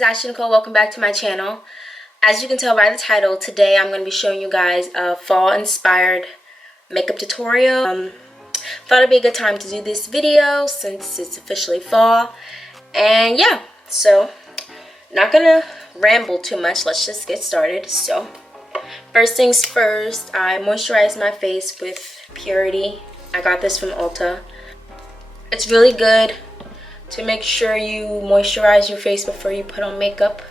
is Ashley Nicole. Welcome back to my channel. As you can tell by the title, today I'm going to be showing you guys a fall inspired makeup tutorial. Thought it'd be a good time to do this video since it's officially fall. And yeah, so not gonna ramble too much. Let's just get started. So first things first, I moisturize my face with Purity. I got this from Ulta. It's really good to make sure you moisturize your face before you put on makeup,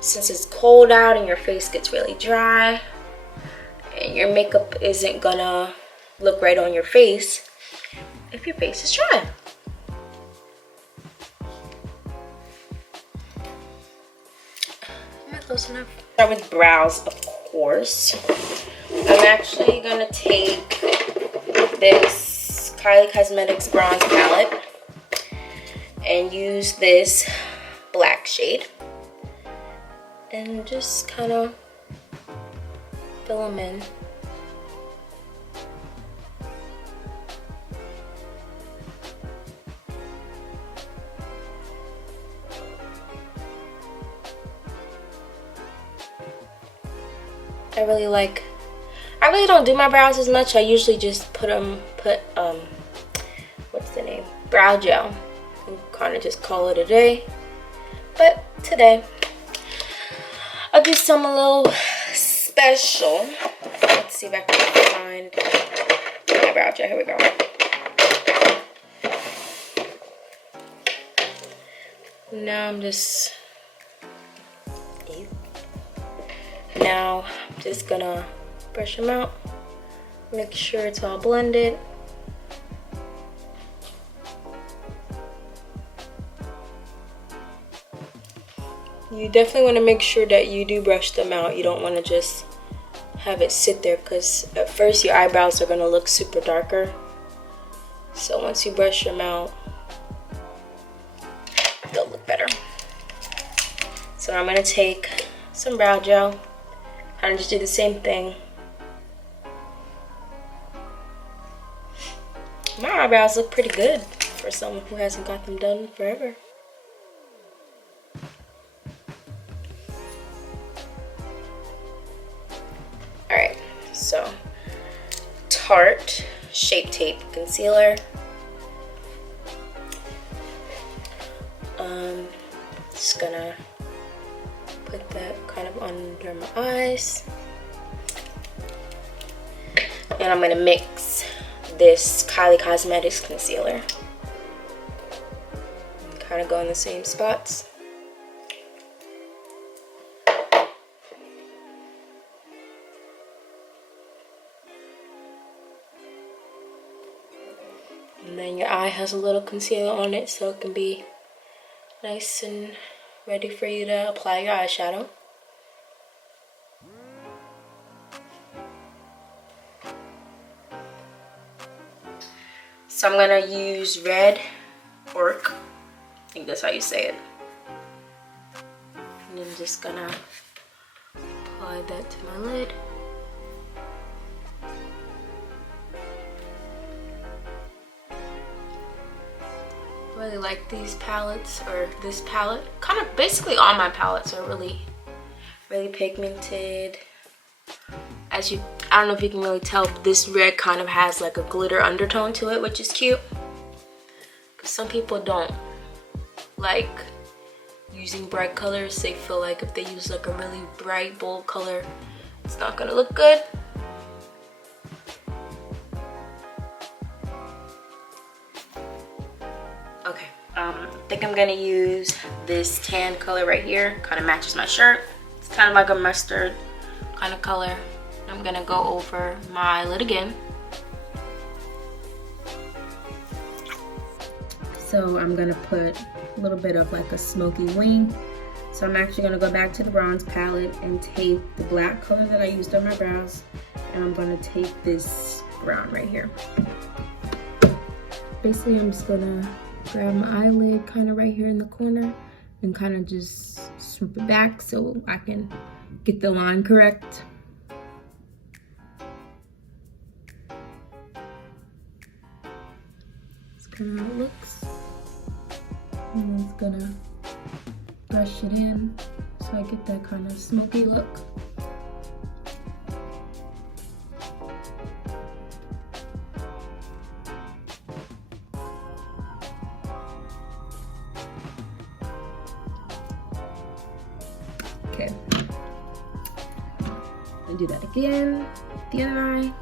since it's cold out and your face gets really dry and your makeup isn't gonna look right on your face if your face is dry. Am I close enough? Start with brows, of course. I'm actually gonna take this Kylie Cosmetics bronze palette and use this black shade and just kind of fill them in. I really don't do my brows as much. I usually just put what's the name? Brow gel. Kind of just call it a day, but today I'll do something a little special. Let's see if I can find my brow gel. Here we go. Now I'm just gonna brush them out, make sure it's all blended. You definitely want to make sure that you do brush them out. You don't want to just have it sit there, because at first your eyebrows are going to look super darker. So once you brush them out, they'll look better. So I'm going to take some brow gel and just do the same thing. My eyebrows look pretty good for someone who hasn't got them done forever. Alright, so Tarte Shape Tape Concealer. Just gonna put that kind of under my eyes. And I'm gonna mix this Kylie Cosmetics concealer. And kind of go in the same spots. And then your eye has a little concealer on it, so it can be nice and ready for you to apply your eyeshadow. So I'm gonna use Red Orc. I think that's how you say it. And I'm just gonna apply that to my lid. Really like these palettes, or this palette. Kind of basically all my palettes are really pigmented. I don't know if you can really tell, but this red kind of has like a glitter undertone to it, which is cute. Because some people don't like using bright colors. They feel like if they use like a really bright, bold color, it's not gonna look good. Okay, I think I'm gonna use this tan color right here. Kind of matches my shirt. It's kind of like a mustard kind of color. I'm gonna go over my lid again. So I'm gonna put a little bit of like a smoky wing. So I'm actually gonna go back to the bronze palette and take the black color that I used on my brows, and I'm gonna take this brown right here. Basically, I'm just gonna grab my eyelid kind of right here in the corner and kind of just swoop it back so I can get the line correct. That's kind of how it looks. And it's gonna brush it in so I get that kind of smoky look. Okay, I'll do that again, the other eye.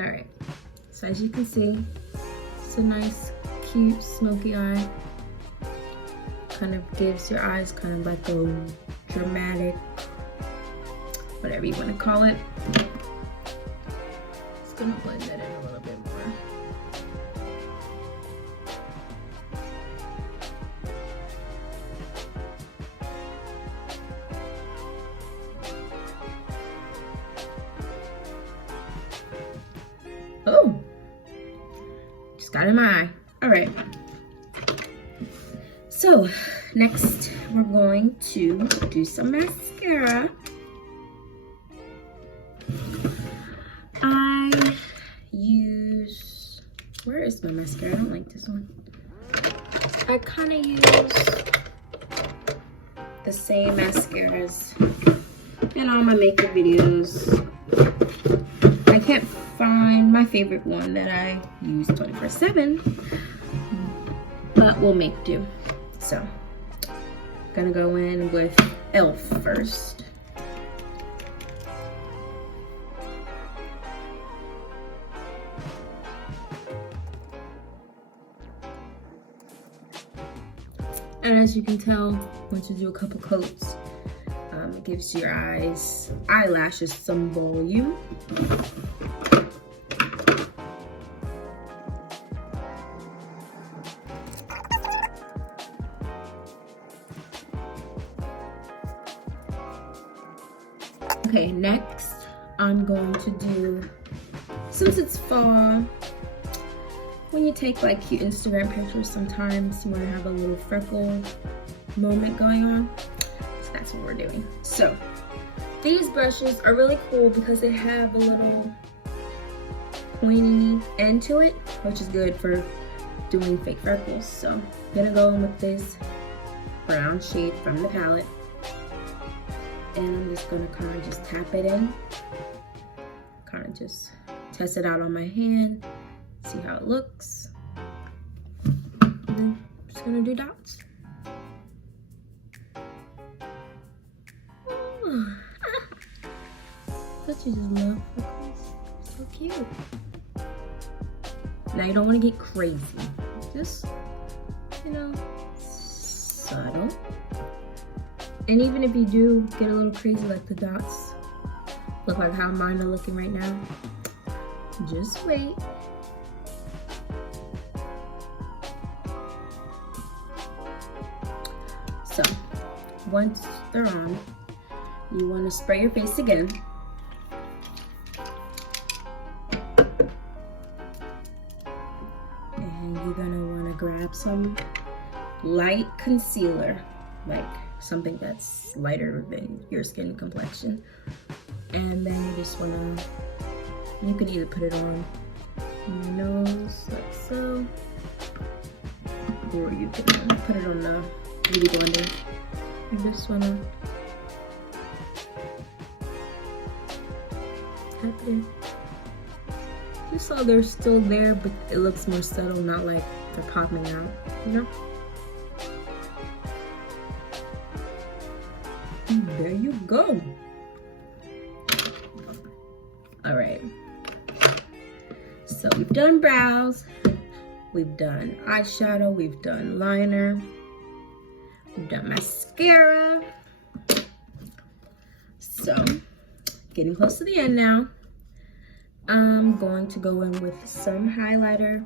All right, so as you can see, it's a nice, cute, smoky eye. Kind of gives your eyes kind of like a dramatic, whatever you want to call it. Just gonna blend that in a little bit more. Oh, just got in my eye. All right. So next we're going to do some mascara. I use, where is my mascara? I don't like this one. I kind of use the same mascaras in all my makeup videos. I can't find my favorite one that I use 24/7, but we'll make do. So, gonna go in with e.l.f. first. And as you can tell, once you do a couple coats, it gives your eyelashes some volume. Okay, next I'm going to do, since it's fall, when you take like cute Instagram pictures, sometimes you want to have a little freckle moment going on. So that's what we're doing. So these brushes are really cool because they have a little pointy end to it, which is good for doing fake freckles. So I'm gonna go in with this brown shade from the palette. And I'm just gonna kind of just tap it in. Kind of just test it out on my hand. See how it looks. And then I'm just gonna do dots. Oh. Don't you just love freckles? So cute. Now you don't want to get crazy. Just, you know, subtle. And even if you do get a little crazy, like the dots look like how mine are looking right now, just wait. So once they're on, you want to spray your face again. And you're gonna want to grab some light concealer, like something that's lighter than your skin complexion. And then you just wanna, you can either put it on your nose like so, or you can put it on the beauty blender. You just wanna tap it in. Just so they're still there, but it looks more subtle, not like they're popping out, you know? And there you go. All right. So we've done brows, we've done eyeshadow, we've done liner, we've done mascara. So, getting close to the end now. I'm going to go in with some highlighter,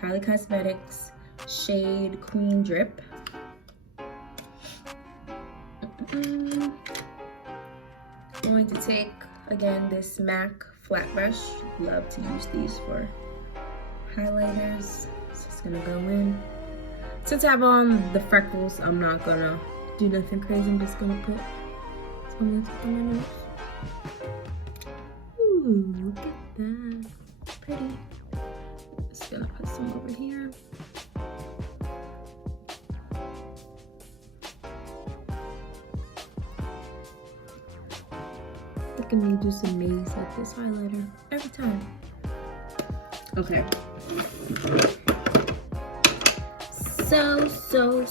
Kylie Cosmetics, shade Queen Drip. Going to take, again, this MAC flat brush. Love to use these for highlighters. So it's gonna go in. since I have on the freckles, I'm not gonna do nothing crazy. I'm just gonna put some lipstick on my nose. Ooh, look at that. Pretty. Just gonna put some over here. Look at me do some maze with this highlighter every time. Okay. So.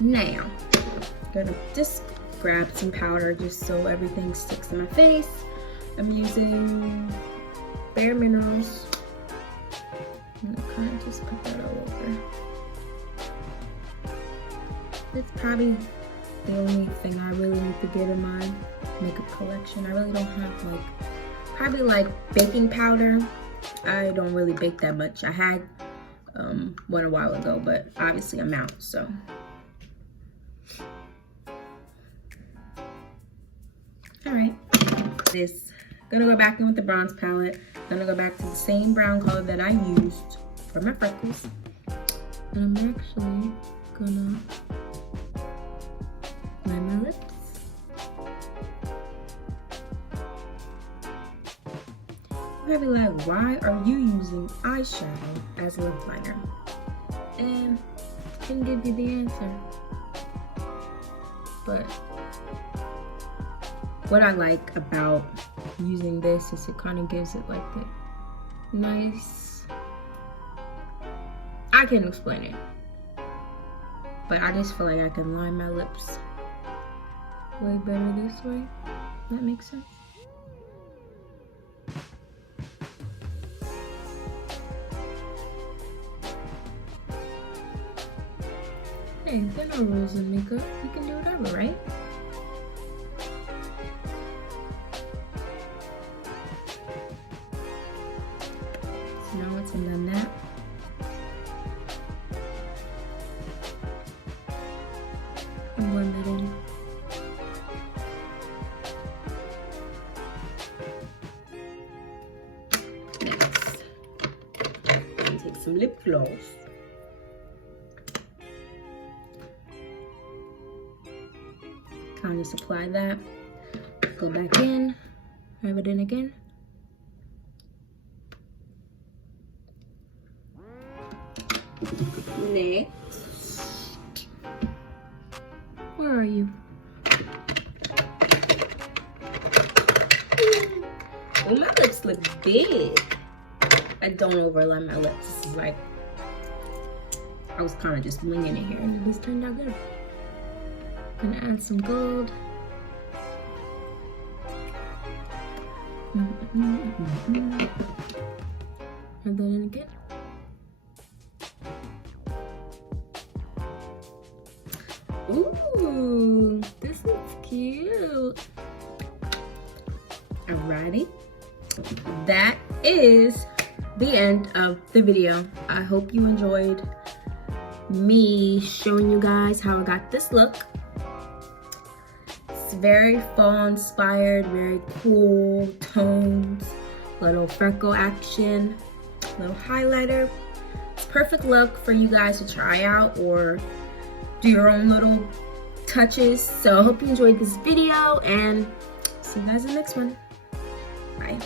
Now, I'm gonna just grab some powder just so everything sticks to my face. I'm using Bare Minerals. I'm gonna kind of just put that all over. It's probably the only thing I really need to get in my makeup collection. I really don't have probably like baking powder. I don't really bake that much. I had one a while ago, but obviously I'm out, so. All right, gonna go back in with the bronze palette. Gonna go back to the same brown color that I used for my freckles. And I'm actually gonna line my lips. You're probably like, why are you using eyeshadow as a lip liner? And I can give you the answer. But what I like about using this is it kind of gives it like a nice, I can't explain it, but I just feel like I can line my lips way better this way. That makes sense. Hey, there are no rules in makeup. You can do whatever, right? So now once I'm done that, I'm blend it in. Next, I'll take some lip gloss. I'll just apply that, go back in, rub it in again. Next, where are you? Oh, my lips look big. I don't overline my lips. This is like, I was kind of just winging it here and this turned out good. Gonna add some gold. Rub that in again. Ooh, this is cute. Alrighty. That is the end of the video. I hope you enjoyed me showing you guys how I got this look. Very fall inspired, very cool tones, little freckle action, little highlighter. Perfect look for you guys to try out or do your own little touches. So I hope you enjoyed this video and see you guys in the next one. Bye.